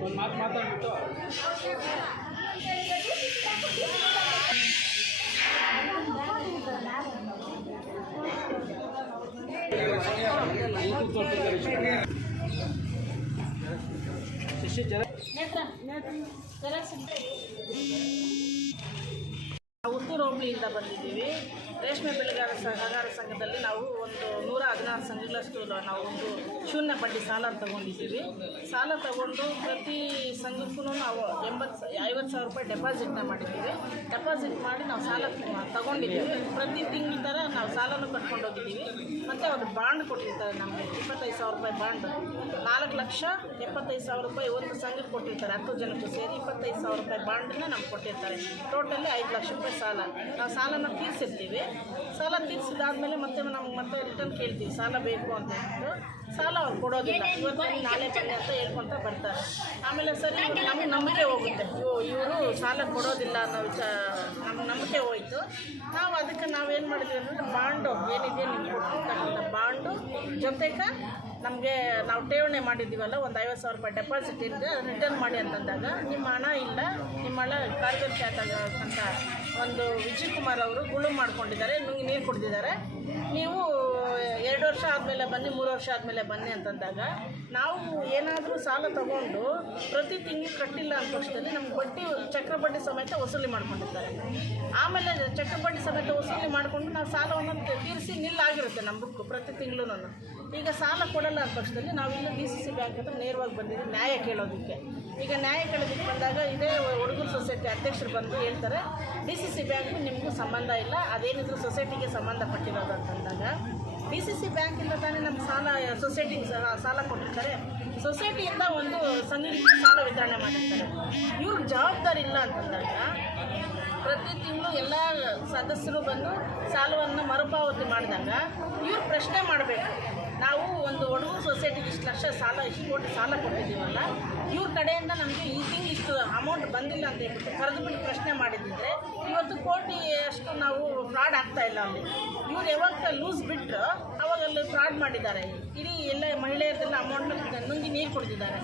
ಒಂದು ಮಾತು ಮಾತಾಡ್ಬಿಟ್ಟು ಶಿಷ್ಯ ಜನ ನಾವು ಉತ್ತೂರು ಹೋಬಳಿಯಿಂದ ಬಂದಿದ್ದೀವಿ. ರೇಷ್ಮೆ ಬೆಳೆಗಾರ ಸಹಕಾರ ಸಂಘದಲ್ಲಿ ನಾವು ಒಂದು ನೂರ ಹದಿನಾರು ಸಂಘಗಳಷ್ಟು ನಾವು ಒಂದು ಶೂನ್ಯ ಬಡ್ಡಿ ಸಾಲ ತಗೊಂಡಿದ್ದೀವಿ. ಸಾಲ ತಗೊಂಡು ಪ್ರತಿ ಸಂಘಕ್ಕೂ ನಾವು ಎಂಬತ್ತು ಐವತ್ತು ಸಾವಿರ ರೂಪಾಯಿ ಡೆಪಾಸಿಟ್ನ ಮಾಡಿದ್ದೀವಿ. ಡೆಪಾಸಿಟ್ ಮಾಡಿ ನಾವು ಸಾಲ ತಗೊಂಡಿದ್ದೀವಿ. ಪ್ರತಿ ತಿಂಗಳ ಥರ ನಾವು ಸಾಲನೂ ಕಟ್ಕೊಂಡು ಹೋಗಿದ್ದೀವಿ. ಮತ್ತು ಅವರು ಬಾಂಡ್ ಕೊಟ್ಟಿರ್ತಾರೆ ನಮಗೆ. ಇಪ್ಪತ್ತೈದು ಸಾವಿರ ರೂಪಾಯಿ ಬಾಂಡ್. ನಾಲ್ಕು ಲಕ್ಷ ಎಪ್ಪತ್ತೈದು ಸಾವಿರ ರೂಪಾಯಿ ಒಂದು ಸಂಘಕ್ಕೆ ಕೊಟ್ಟಿರ್ತಾರೆ. ಹತ್ತು ಜನಕ್ಕೂ ಸೇರಿ ಇಪ್ಪತ್ತೈದು ಸಾವಿರ ರೂಪಾಯಿ ಬಾಂಡನ್ನ ನಮ್ಗೆ ಕೊಟ್ಟಿರ್ತಾರೆ. ಟೋಟಲಿ ಐದು ಲಕ್ಷ ರೂಪಾಯಿ ಸಾಲ. ನಾವು ಸಾಲನ ತೀರಿಸಿರ್ತೀವಿ. ಸಾಲ ತೀರಿಸಿದಾದ್ಮೇಲೆ ಮತ್ತೆ ನಮ್ಗೆ ಮತ್ತೆ ರಿಟರ್ನ್ ಕೇಳ್ತೀವಿ. ಸಾಲ ಬೇಕು ಅಂತ. ಸಾಲ ಅವ್ರು ಕೊಡೋದಿಲ್ಲ. ಇವತ್ತು ನಾಳೆ ಬನ್ನಿ ಅಂತ ಹೇಳ್ಕೊತ ಬರ್ತಾರೆ. ಆಮೇಲೆ ಸರಿ ನಮಗೆ ನಂಬಿಕೆ ಹೋಗುತ್ತೆ. ಇವರು ಸಾಲ ಕೊಡೋದಿಲ್ಲ ಅನ್ನೋ ವಿಚಾರ ನಮ್ಮ ನಂಬಿಕೆ ಹೋಯಿತು. ನಾವು ಅದಕ್ಕೆ ನಾವೇನು ಮಾಡಿದ್ವಿ ಅಂದರೆ ಬಾಂಡು ಏನಿದೆ ನಿಮ್ಗೆ ಕೊಟ್ಟಿರ್ತಕ್ಕಂಥ ಬಾಂಡು ಜೊತೆಗೆ ನಮಗೆ ನಾವು ಠೇವಣಿ ಮಾಡಿದ್ದೀವಲ್ಲ, ಒಂದು ಐವತ್ತು ಸಾವಿರ ರೂಪಾಯಿ ಡೆಪಾಸಿಟ್ ಇದೆ ರಿಟರ್ನ್ ಮಾಡಿ ಅಂತಂದಾಗ ನಿಮ್ಮ ಹಣ ಇಲ್ಲ ನಿಮ್ಮ ಹಣ ಕಾರ್ಗಲ್ ಅಂತ ಒಂದು ವಿಜಯ್ ಕುಮಾರ್ ಅವರು ಗುಳು ಮಾಡ್ಕೊಂಡಿದ್ದಾರೆ, ನುಂಗಿ ನೀರು ಕುಡಿದಿದ್ದಾರೆ. ನೀವು ಎರಡು ವರ್ಷ ಆದಮೇಲೆ ಬನ್ನಿ, ಮೂರು ವರ್ಷ ಆದಮೇಲೆ ಬನ್ನಿ ಅಂತಂದಾಗ ನಾವು ಏನಾದರೂ ಸಾಲ ತಗೊಂಡು ಪ್ರತಿ ತಿಂಗಳು ಕಟ್ಟಿಲ್ಲ ಅಂತ ಪಕ್ಷದಲ್ಲಿ ನಮ್ಗೆ ಬಡ್ಡಿ, ಚಕ್ರ ಬಡ್ಡಿ ಸಮೇತ ವಸೂಲಿ ಮಾಡ್ಕೊಂಡಿರ್ತಾರೆ. ಆಮೇಲೆ ಚಕ್ರ ಬಡ್ಡಿ ಸಮೇತ ವಸೂಲಿ ಮಾಡಿಕೊಂಡು ನಾವು ಸಾಲವನ್ನು ತೀರಿಸಿ ನಿಲ್ಲಾಗಿರುತ್ತೆ ನಮ್ಮ ಬುಕ್ಕು ಪ್ರತಿ ತಿಂಗಳು ಈಗ ಸಾಲ ಕೊಡಲ್ಲ ಅಂತ ಪಕ್ಷದಲ್ಲಿ ನಾವಿಲ್ಲ ಡಿ ಸಿ ಸಿ ಬ್ಯಾಂಕ್ ಹತ್ರ ನೇರವಾಗಿ ಬಂದಿದ್ದೀವಿ, ನ್ಯಾಯ ಕೇಳೋದಕ್ಕೆ. ಈಗ ನ್ಯಾಯ ಕೇಳೋದಕ್ಕೆ ಬಂದಾಗ ಇದೇ ಸೊಸೈಟಿ ಅಧ್ಯಕ್ಷರು ಬಂದು ಹೇಳ್ತಾರೆ ಡಿ ಸಿ ಸಿ ಬ್ಯಾಂಕ್ ನಿಮಗೂ ಸಂಬಂಧ ಇಲ್ಲ, ಅದೇನಿದ್ರು ಸೊಸೈಟಿಗೆ ಸಂಬಂಧಪಟ್ಟಿರೋದು ಅಂತಂದಾಗ ಡಿ ಸಿ ಸಿ ಬ್ಯಾಂಕಿಂದ ತಾನೇ ನಮ್ಮ ಸಾಲ ಸೊಸೈಟಿಗೆ ಸಾಲ ಕೊಟ್ಟಿರ್ತಾರೆ. ಸೊಸೈಟಿಯಿಂದ ಒಂದು ಸಂಘಕ್ಕೆ ಸಾಲ ವಿತರಣೆ ಮಾಡಿರ್ತಾರೆ. ಇವ್ರಿಗೆ ಜವಾಬ್ದಾರಿ ಇಲ್ಲ ಅಂತಂದಾಗ, ಪ್ರತಿ ತಿಂಗಳು ಎಲ್ಲ ಸದಸ್ಯರು ಬಂದು ಸಾಲವನ್ನು ಮರುಪಾವತಿ ಮಾಡಿದಾಗ ಇವ್ರು ಪ್ರಶ್ನೆ ಮಾಡಬೇಕು. ನಾವು ಒಂದು ಹುಡುಗರು ಸೊಸೈಟಿಗೆ ಇಷ್ಟು ಲಕ್ಷ ಸಾಲ, ಇಷ್ಟು ಕೋಟಿ ಸಾಲ ಕೊಟ್ಟಿದ್ದೀವಲ್ಲ, ಇವ್ರ ಕಡೆಯಿಂದ ನಮಗೆ ಈ ಇಷ್ಟು ಅಮೌಂಟ್ ಬಂದಿಲ್ಲ ಅಂತ ಹೇಳ್ಬಿಟ್ಟು ಕರೆದುಬಿಟ್ಟು ಪ್ರಶ್ನೆ ಮಾಡಿದ್ದಿದ್ರೆ, ಇವತ್ತು ಕೋಟಿ ಅಷ್ಟು ನಾವು ಫ್ರಾಡ್ ಆಗ್ತಾ ಇಲ್ಲ ಅಲ್ಲಿ. ಇವ್ರು ಯಾವಾಗ ಲೂಸ್ ಬಿಟ್ಟರು ಅವಾಗ ಅಲ್ಲಿ ಫ್ರಾಡ್ ಮಾಡಿದ್ದಾರೆ. ಇಡೀ ಎಲ್ಲ ಮಹಿಳೆಯರದೆಲ್ಲ ಅಮೌಂಟ್ ನುಂಗಿ ನೀರು ಕುಡಿದಿದ್ದಾರೆ.